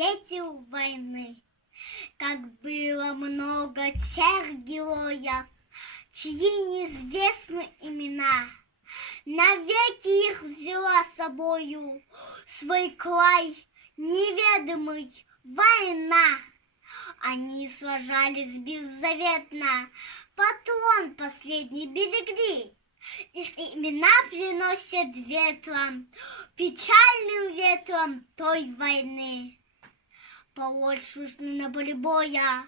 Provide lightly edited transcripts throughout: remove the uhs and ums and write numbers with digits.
ветер войны. Как было много тех героев, чьи неизвестны имена. Навеки их взяла с собою свой край неведомый война. Они сражались беззаветно, патрон последний берегли. Их имена приносят ветром, печальным ветром той войны. Полосшись на поле боя,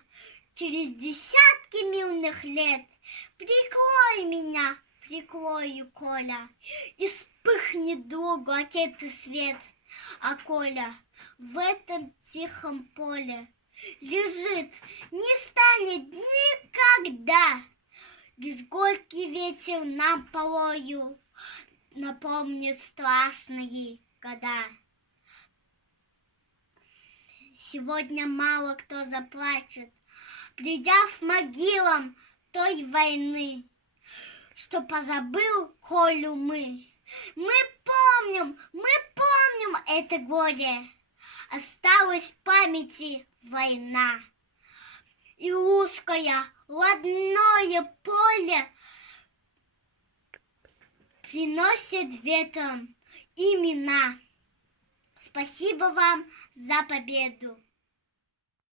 через десятки мирных лет, прикрой меня, прикрою, Коля, и вспыхнет вдруг ракеты свет. А Коля в этом тихом поле лежит, не станет никогда. Лишь горький ветер нам порою напомнит страшные года. Сегодня мало кто заплачет, придя в могилам той войны, что позабыл Колю мы. Мы помним это горе, осталась в памяти война. И русское родное поле приносит ветром имена. Спасибо вам за победу.